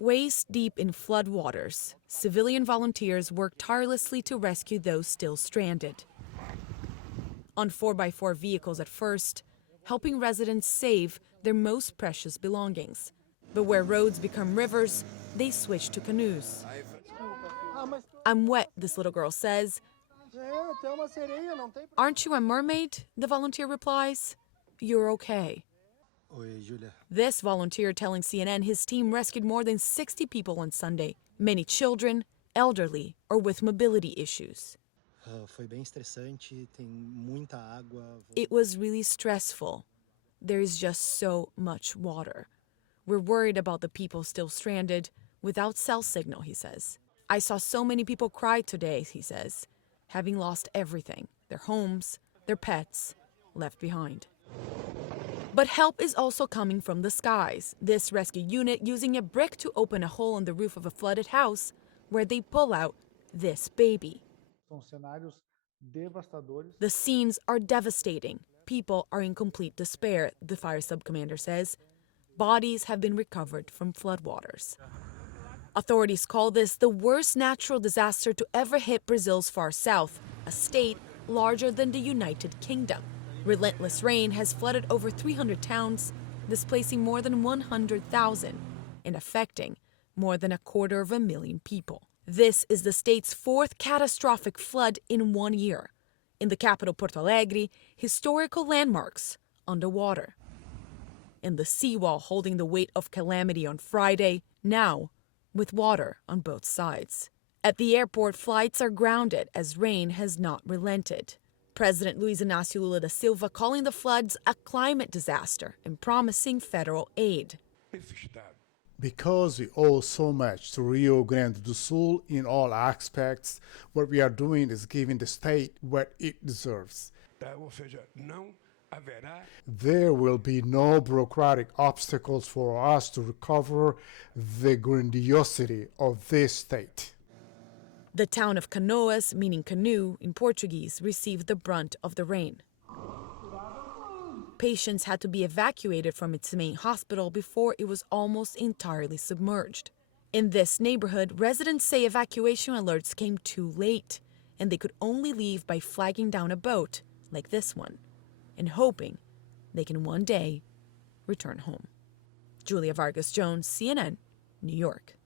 Waist deep in floodwaters, civilian volunteers work tirelessly to rescue those still stranded. On 4x4 vehicles at first, helping residents save their most precious belongings. But where roads become rivers, they switch to canoes. "I'm wet," this little girl says. "Aren't you a mermaid?" the volunteer replies. "You're okay." This volunteer telling CNN his team rescued more than 60 people on Sunday, many children, elderly, or with mobility issues. "It was really stressful. There is just so much water. We're worried about the people still stranded, without cell signal," he says. "I saw so many people cry today," he says, having lost everything, their homes, their pets, left behind. But help is also coming from the skies. This rescue unit using a brick to open a hole in the roof of a flooded house where they pull out this baby. The scenes are devastating. People are in complete despair, the fire subcommander says. Bodies have been recovered from floodwaters. Authorities call this the worst natural disaster to ever hit Brazil's far south, a state larger than the United Kingdom. Relentless rain has flooded over 300 towns, displacing more than 100,000 and affecting more than 250,000 people. This is the state's fourth catastrophic flood in 1 year. In the capital, Porto Alegre, historical landmarks underwater. And the seawall holding the weight of calamity on Friday, now with water on both sides. At the airport, flights are grounded as rain has not relented. President Luiz Inácio Lula da Silva calling the floods a climate disaster and promising federal aid. Because we owe so much to Rio Grande do Sul in all aspects, what we are doing is giving the state what it deserves. There will be no bureaucratic obstacles for us to recover the grandiosity of this state. The town of Canoas, meaning canoe in Portuguese, received the brunt of the rain. Patients had to be evacuated from its main hospital before it was almost entirely submerged. In this neighborhood, residents say evacuation alerts came too late, and they could only leave by flagging down a boat, like this one, and hoping they can one day return home. Julia Vargas Jones, CNN, New York.